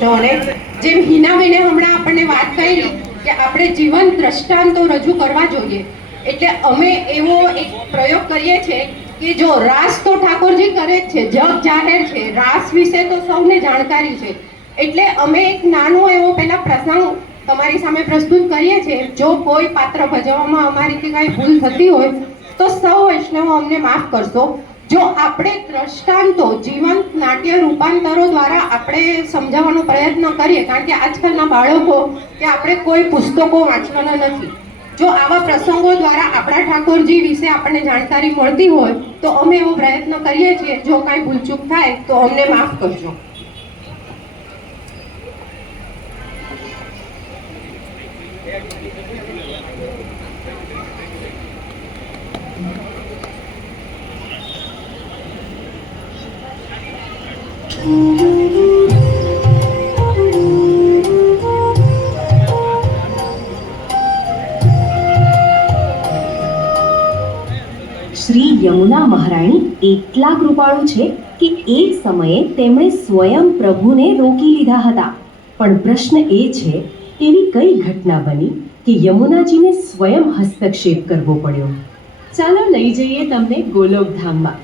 વૈષ્ણવોને. જેમ હિનાબેને હમણાં આપણને વાત કરી કે આપણે જીવન દ્રષ્ટાંતો રજૂ કરવા જોઈએ, એટલે અમે એવો એક પ્રયોગ કરીએ છીએ કે જો રાસ તો ઠાકોરજી કરે જ છે, જગ જાહેર છે, રાસ વિશે તો સૌને જાણકારી છે, એટલે અમે એક નાનો એવો પહેલા પ્રસંગ તમારી સામે પ્રસ્તુત કરીએ છીએ. જો કોઈ પાત્ર ભજવવામાં અમારીથી કાંઈ ભૂલ થતી હોય તો સૌ વૈષ્ણવો અમને માફ કરશો. જો આપણે દ્રષ્ટાંતો જીવંત નાટ્ય રૂપાંતરો દ્વારા આપણે સમજાવવાનો પ્રયત્ન કરીએ, કારણ કે આજકાલના બાળકો કે આપણે કોઈ પુસ્તકો વાંચવાના નથી, જો આવા પ્રસંગો દ્વારા આપણા ઠાકોરજી વિશે આપણને જાણકારી મળતી હોય તો અમે એવો પ્રયત્ન કરીએ છીએ. જો કાંઈ ભૂલચૂક થાય તો અમને માફ કરજો. શ્રી યમુના મહારાણી એટલા કૃપાળુ છે કે એક સમયે તેમણે સ્વયં પ્રભુને રોકી લીધા હતા. પણ પ્રશ્ન એ છે, એવી કઈ ઘટના બની કે યમુનાજીને સ્વયં હસ્તક્ષેપ કરવો પડ્યો? ચાલો લઈ જઈએ તમને ગોલોકધામમાં.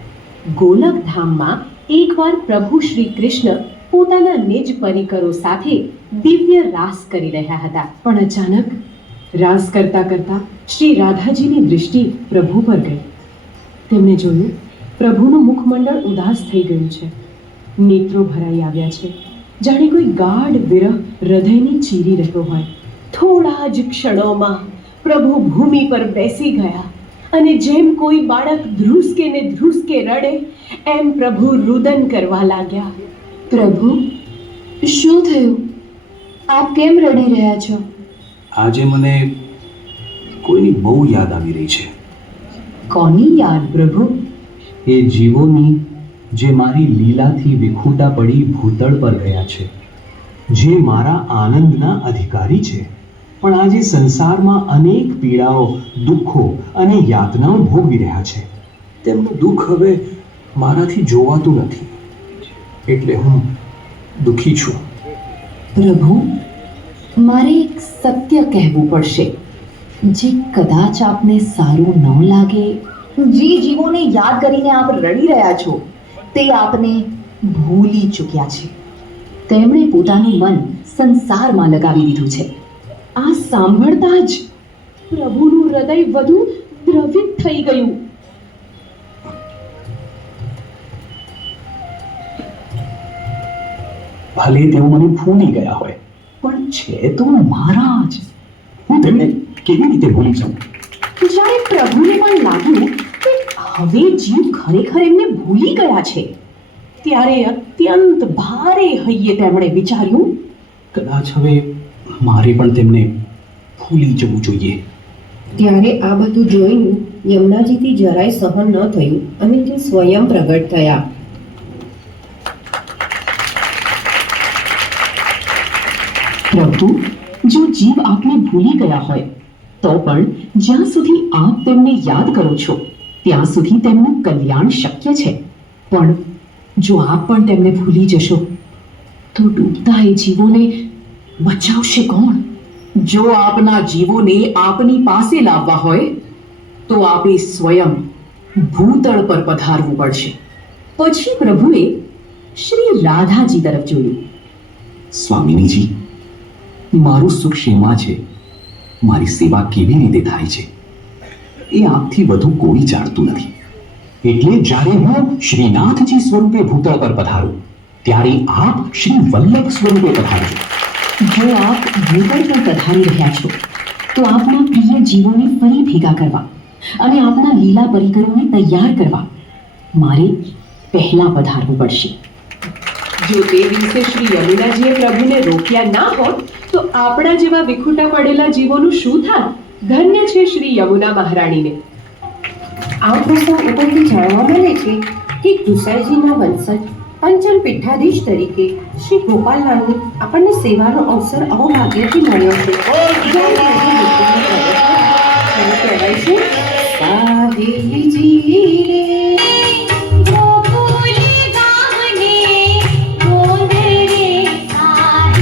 ગોલોકધામમાં એકવાર પ્રભુ શ્રી કૃષ્ણ પોતાના નિજ પરિકરો સાથે દિવ્ય રાસ કરી રહ્યા હતા. પણ અચાનક રાસ કરતા કરતા શ્રી રાધાજીની દૃષ્ટિ પ્રભુ પર ગઈ. તેમણે જોયું પ્રભુનું મુખમંડળ ઉદાસ થઈ ગયું છે, નેત્રો ભરાઈ આવ્યા છે, જાણે કોઈ ગાઢ વિરહ હૃદયને ચીરી રહ્યો હોય. થોડા જ ક્ષણોમાં પ્રભુ ભૂમિ પર બેસી ગયા અને જેમ કોઈ બાળક ધ્રુસકે ને ધ્રુસકે રડે એમ પ્રભુ રુદન કરવા લાગ્યા. પ્રભુ, શું થયું? આપ કેમ રડી રહ્યા છો? આજે મને કોઈની બહુ યાદ આવી રહી છે. કોની યાદ પ્રભુ? એ જીવોની જે મારી લીલાથી વિખૂટા પડી ભૂતળ પર ગયા છે, જે મારા આનંદના અધિકારી છે, પણ આજે સંસારમાં અનેક પીડાઓ, દુઃખો અને યાતનાઓ ભોગવી રહ્યા છે. તેમનું દુઃખ હવે મારાથી જોવાતું નથી, એટલે હું દુઃખી છું. પ્રભુ, મારે એક સત્ય કહેવું પડશે, જે કદાચ આપને સારું ન લાગે. જે જીવોને યાદ કરીને આપ રડી રહ્યા છો તે આપને ભૂલી ચૂક્યા છે. તેમણે પોતાનું મન સંસારમાં લગાવી દીધું છે. આ સાંભળતા જ પ્રભુનું હૃદય વધુ દ્રવિત થઈ ગયું. ભલે તેઓ મને ભૂલી ગયા હોય, પણ છે તો મારા જ. હું તેમને કેવી રીતે ભૂલી જાઉં? જ્યારે પ્રભુને પણ લાગ્યું કે હવે જીવ ખરેખર એમને ભૂલી ગયા છે, ત્યારે અત્યંત ભારે હૈયે તેમણે વિચાર્યું, કદાચ હવે મારે પણ તેમને ભૂલી જવું જોઈએ. ત્યારે આ બધું જોઈને યમુનાજીથી જરાય સહન ન થયું અને તે સ્વયં પ્રગટ થયા. પ્રભુ, જો જીવ આપને ભૂલી ગયા હોય તો પણ જ્યાં સુધી આપ તેમને યાદ કરો છો ત્યાં સુધી તેમનું કલ્યાણ શક્ય છે. પણ જો આપ પણ તેમને ભૂલી જશો તો ડૂબતા એ જીવોને બચાવશે કોણ? જો આપના જીવોને આપની પાસે લાવવા હોય તો આપે સ્વયં ભૂતળ પર પધારવું પડશે. પછી પ્રભુએ શ્રી રાધાજી તરફ જોયું. સ્વામિનીજી, મારું સુખ શેમાં છે, મારી સેવા કેવી રીતે થાય છે, એ આપથી વધુ કોઈ જાણતું નથી. એટલે જ્યારે હું શ્રીનાથજી સ્વરૂપે ભૂતળ પર પધારું ત્યારે આપ શ્રી વલ્લભ સ્વરૂપે પધારજો. જો આપ ભૂતળ પર પધારી રહ્યા છો તો આપના પ્રિય જીવોને ફરી ભેગા કરવા અને આપના લીલા પરિકરોને તૈયાર કરવા મારે પહેલા પધારવું પડશે. જો તે દિવસે શ્રી યમુનાજીએ પ્રભુને રોક્યા ના હોત તો આપણા જેવા વિખૂટા પડેલા જીવોનું શું થાત? ધન્ય છે શ્રી યમુના મહારાણીને. આ પ્રસંગ ઉપરથી જાણવા મળે છે કે ગુસાઈજીના વંશજ પંચમ પીઠાધીશ તરીકે શ્રી ગોપાલલાલની આપણને સેવાનો અવસર અહોભાગ્યથી મળ્યો છે. કહેવાય છે, સાહેબજી રે ગોકુલ ગામને ગોંદ રે સાહેબ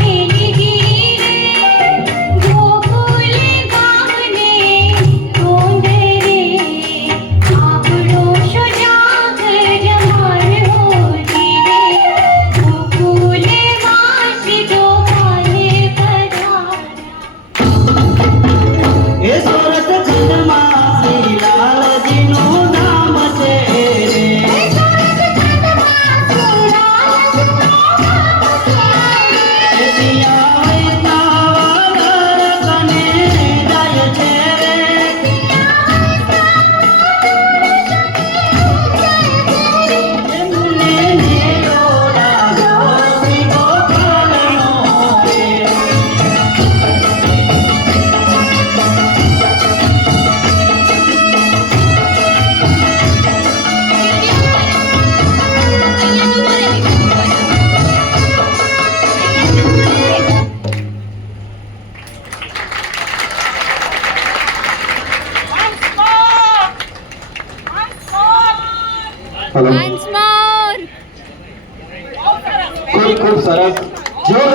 હેલો once more. ખૂબ ખૂબ સરસ